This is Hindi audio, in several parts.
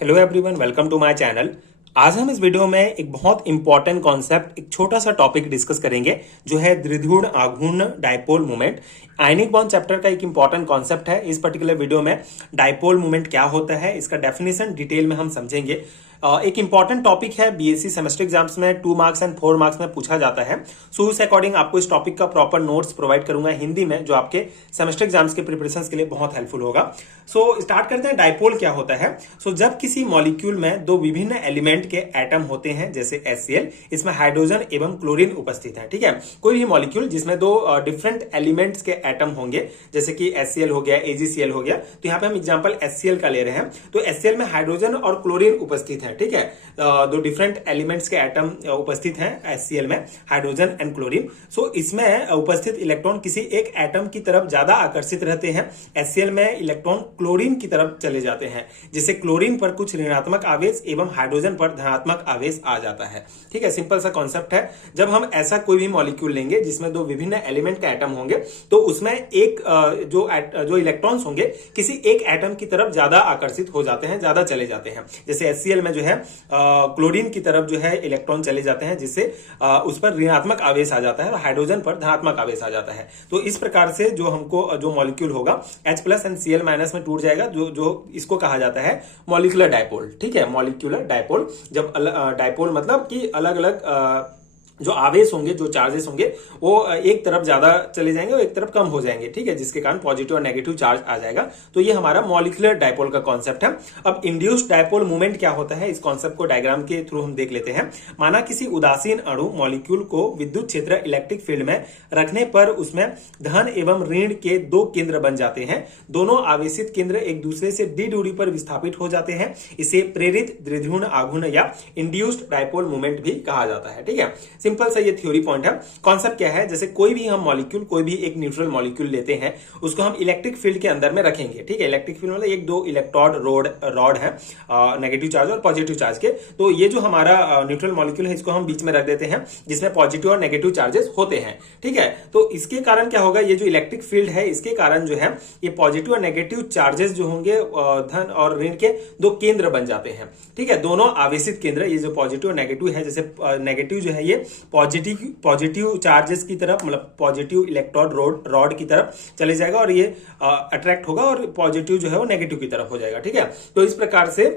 Hello everyone, welcome to my channel. आज हम इस वीडियो में एक बहुत इंपॉर्टेंट कॉन्सेप्ट, एक छोटा सा टॉपिक डिस्कस करेंगे जो है द्विध्रुव आघूर्ण dipole moment. Ionic bond chapter का एक इंपॉर्टेंट कॉन्सेप्ट है। इस पर्टिकुलर वीडियो में डायपोल मोमेंट क्या होता है, इसका डेफिनेशन डिटेल में हम समझेंगे। एक इंपॉर्टेंट टॉपिक है, बीएससी सेमेस्टर एग्जाम्स में 2 मार्क्स एंड 4 मार्क्स में पूछा जाता है। सो उस अकॉर्डिंग आपको इस टॉपिक का प्रॉपर नोट्स प्रोवाइड करूंगा हिंदी में, जो आपके सेमेस्टर एग्जाम्स के प्रिपरेशन के लिए बहुत हेल्पफुल होगा। सो स्टार्ट करते हैं। डायपोल क्या होता है। सो जब किसी मॉलिक्यूल में दो विभिन्न एलिमेंट के एटम होते हैं, जैसे HCl, इसमें हाइड्रोजन एवं क्लोरीन उपस्थित है। ठीक है, कोई भी मॉलिक्यूल जिसमें दो डिफरेंट एलिमेंट्स के एटम होंगे, जैसे कि HCl हो गया, AgCl हो गया, तो यहाँ पे हम एग्जांपल HCl का ले रहे हैं। तो HCl में हाइड्रोजन और क्लोरीन उपस्थित है। ठीक है, दो डिफरेंट एलिमेंट्स के एटम उपस्थित हैं HCl में, हाइड्रोजन एंड क्लोरीन। सो इसमें उपस्थित इलेक्ट्रॉन किसी एक एटम की तरफ ज्यादा आकर्षित रहते हैं। HCl में इलेक्ट्रॉन क्लोरीन की तरफ चले जाते हैं, जिससे क्लोरीन पर कुछ ऋणात्मक आवेश एवं हाइड्रोजन पर धनात्मक आवेश आ जाता है। ठीक है, सिंपल सा कॉन्सेप्ट है। जब हम ऐसा कोई भी मॉलिक्यूल लेंगे जिसमें दो विभिन्न एलिमेंट के एटम होंगे, तो उसमें एक जो इलेक्ट्रॉन्स होंगे किसी एक एटम की तरफ ज्यादा आकर्षित हो जाते हैं, ज्यादा चले जाते हैं। जैसे HCl में जो है क्लोरीन की तरफ जो है इलेक्ट्रॉन चले जाते हैं, जिससे उस पर ऋणात्मक आवेश आ जाता है और हाइड्रोजन पर धनात्मक आवेश आ जाता है। तो इस प्रकार से जो मॉलिक्यूल होगा H+ एंड Cl- में टूट जाएगा, जो इसको कहा जाता है मॉलिक्यूलर डायपोल। ठीक है, मॉलिक्यूलर डायपोल। जब डायपोल मतलब कि अलग अलग जो आवेश होंगे, जो चार्जेस होंगे, वो एक तरफ ज्यादा चले जाएंगे और एक तरफ कम हो जाएंगे। ठीक है, जिसके कारण पॉजिटिव और नेगेटिव चार्ज आ जाएगा। तो ये हमारा मॉलिक्यूलर डायपोल का कॉन्सेप्ट है। अब इंड्यूस्ड डायपोल मूवमेंट क्या होता है, इस कॉन्सेप्ट को डायग्राम के थ्रू हम देख लेते हैं। माना किसी उदासीन अणु मॉलिक्यूल को विद्युत क्षेत्र इलेक्ट्रिक फील्ड में रखने पर उसमें धन एवं ऋण के दो केंद्र बन जाते हैं। दोनों आवेशित केंद्र एक दूसरे से d दूरी पर विस्थापित हो जाते हैं। इसे प्रेरित द्विध्रुव आघूर्ण या इंड्यूस्ड डायपोल मूवमेंट भी कहा जाता है। ठीक है, सिंपल सा ये थ्योरी पॉइंट है। कॉन्सेप्ट क्या है, जैसे कोई भी हम मॉलिक्यूल, कोई भी एक न्यूट्रल मॉलिक्यूल लेते हैं, उसको हम इलेक्ट्रिक फील्ड के अंदर में रखेंगे। ठीक है, इलेक्ट्रिक फील्ड मतलब एक दो इलेक्ट्रोड रॉड है, नेगेटिव चार्ज और पॉजिटिव चार्ज के। तो ये जो हमारा न्यूट्रल मॉलिक्यूल है, इसको हम बीच में रख देते हैं, जिसमें पॉजिटिव और नेगेटिव चार्जेस होते हैं। ठीक है, तो इसके कारण क्या होगा, ये जो इलेक्ट्रिक फील्ड है, इसके कारण जो है ये पॉजिटिव और नेगेटिव चार्जेस जो होंगे धन और ऋण के दो केंद्र बन जाते हैं। ठीक है, दोनों आवेशित केंद्र, ये जो पॉजिटिव और नेगेटिव है, जैसे नेगेटिव जो है ये पॉजिटिव चार्जेस की तरफ, मतलब पॉजिटिव इलेक्ट्रोड रॉड की तरफ चले जाएगा और ये अट्रैक्ट होगा, और पॉजिटिव जो है वो नेगेटिव की तरफ हो जाएगा। ठीक है, तो इस प्रकार से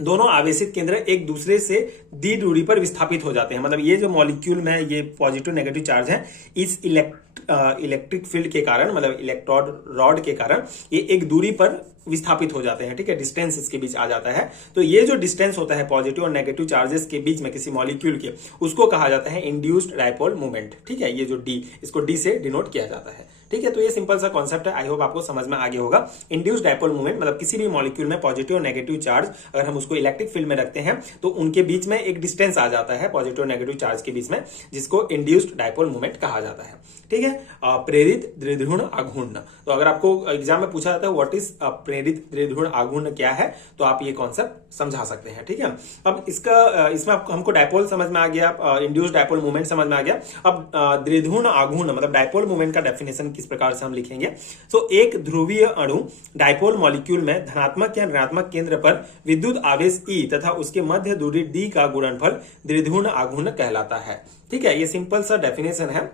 दोनों आवेशित केंद्र एक दूसरे से दी दूरी पर विस्थापित हो जाते हैं। मतलब ये जो मॉलिक्यूल में ये पॉजिटिव नेगेटिव चार्ज है, इस इलेक्ट्रिक फील्ड के कारण, मतलब इलेक्ट्रोड रॉड के कारण ये एक दूरी पर विस्थापित हो जाते हैं। ठीक है, डिस्टेंस इसके बीच आ जाता है। तो ये जो डिस्टेंस होता है पॉजिटिव और नेगेटिव चार्जेस के बीच में किसी मॉलिक्यूल के, उसको कहा जाता है इंड्यूस्ड डायपोल मूवमेंट। ठीक है, ये जो D, इसको D से डिनोट किया जाता है। ठीक है, तो ये सिंपल सा कॉन्सेप्ट है। आई होप आपको समझ में आ गया होगा। इंड्यूस्ड डायपोल मूवमेंट मतलब किसी भी मॉलिक्यूल में पॉजिटिव और नेगेटिव चार्ज, अगर हम उसको इलेक्ट्रिक फील्ड में रखते हैं, तो उनके बीच में एक डिस्टेंस आ जाता है पॉजिटिव और नेगेटिव चार्ज के बीच में, जिसको इंड्यूस्ड डायपोल मूवमेंट कहा जाता है। ठीक है, प्रेरित द्विध्रुव आघूर्ण। तो अगर आपको एग्जाम में पूछा जाता है व्हाट इज प्रेरित द्विध्रुव आघूर्ण क्या है, तो आप ये कॉन्सेप्ट समझा सकते हैं। ठीक है, अब इसमें हमको डायपोल समझ में आ गया, इंड्यूस्ड डायपोल मूवमेंट समझ में आ गया। अब द्विध्रुव आघूर्ण मतलब डायपोल मूवमेंट का डेफिनेशन किस प्रकार से हम लिखेंगे। सो एक ध्रुवीय अणु डायपोल मॉलिक्यूल में धनात्मक या ऋणात्मक केंद्र पर विद्युत आवेश E तथा उसके मध्य दूरी D का गुणनफल द्विध्रुव आघूर्ण कहलाता है। ठीक है, ये सिंपल सा डेफिनेशन है।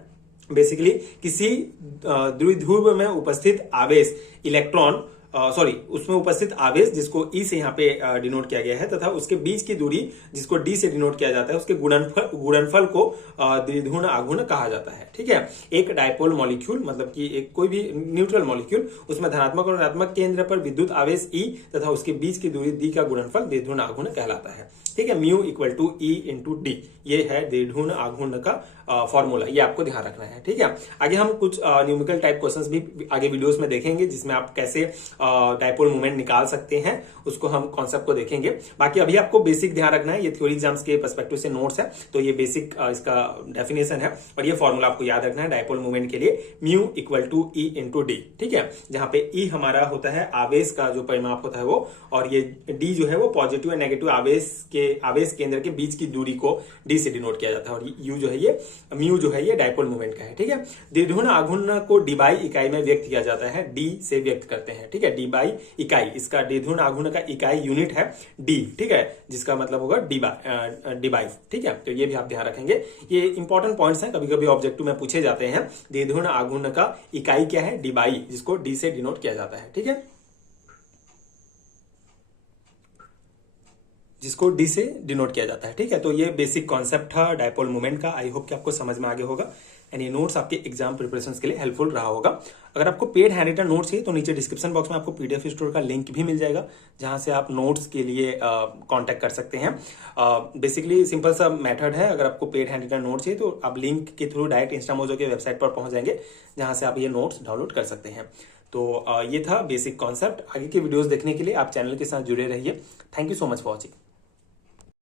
बेसिकली किसी द्विध्रुव में उपस्थित आवेश इलेक्ट्रॉन, उसमें उपस्थित आवेश जिसको E से यहाँ पे डिनोट किया गया है, तथा उसके बीच की दूरी जिसको D से डिनोट किया जाता है, उसके गुणनफल को द्विध्रुव आघूर्ण कहा जाता है। ठीक है, एक डायपोल मॉलिक्यूल मतलब कि एक कोई भी न्यूट्रल मॉलिक्यूल, उसमें धनात्मक और ऋणात्मक केंद्र पर विद्युत आवेश E तथा उसके बीच की दूरी D का गुणनफल द्विध्रुव आघूर्ण कहलाता है। ठीक है, mu equal to E into D, ये है द्विध्रुव आघूर्ण का फॉर्मूला, ये आपको ध्यान रखना है। ठीक है, आगे हम कुछ न्यूमेरिकल टाइप क्वेश्चंस भी आगे वीडियोस में देखेंगे, जिसमें आप कैसे डायपोल मूवमेंट निकाल सकते हैं, उसको हम कॉन्सेप्ट को देखेंगे। बाकी अभी आपको बेसिक ध्यान रखना है, ये थ्योरी एग्जाम्स के पर्सपेक्टिव से नोट्स है, तो ये बेसिक इसका डेफिनेशन है, और ये फॉर्मूला आपको याद रखना है डायपोल मूवमेंट के लिए, mu equal to E into D। ठीक है, जहां पे E हमारा होता है आवेश का जो परिमाप होता है वो, और ये D जो है वो पॉजिटिव और नेगेटिव आवेश केंद्र के बीच की दूरी को D से डिनोट किया जाता है, और U जो है ये म्यू जो है ये डायपोल मूवमेंट का है। ठीक है, द्विध्रुव आघूर्ण को D/इकाई में व्यक्त किया जाता है, D से व्यक्त करते हैं। ठीक है, डी बाई इकाई, इसका द्विध्रुव आघूर्ण का इकाई यूनिट है डी, ठीक है, जिसका मतलब होगा डी बाई, ठीक है। तो ये भी आप ध्यान रखेंगे, ये इंपॉर्टेंट पॉइंट्स हैं, कभी कभी ऑब्जेक्टिव में पूछे जाते हैं। द्विध्रुव आघूर्ण का इकाई क्या है, डी बाई, जिसको डी से डिनोट किया जाता है, ठीक है, जिसको डी से डिनोट किया जाता है, ठीक है। तो ये बेसिक कॉन्सेप्ट था डायपोल मोमेंट का। आई होप कि आपको समझ में आ गया होगा एंड ये नोट्स आपके एग्जाम प्रिपरेशन के लिए हेल्पफुल रहा होगा। अगर आपको पेड हैंड रिटन नोट्स चाहिए तो नीचे डिस्क्रिप्शन बॉक्स में आपको पीडीएफ स्टोर का लिंक भी मिल जाएगा, जहां से आप नोट्स के लिए कांटेक्ट कर सकते हैं। बेसिकली सिंपल सा मेथड है, अगर आपको पेड हैंड रिटन नोट चाहिए तो आप लिंक के थ्रू डायरेक्ट इंस्टामोजो के वेबसाइट पर पहुंच जाएंगे, जहां से आप ये नोट्स डाउनलोड कर सकते हैं। तो ये था बेसिक कॉन्सेप्ट। आगे के वीडियोस देखने के लिए आप चैनल के साथ जुड़े रहिए। Thank you so much for watching.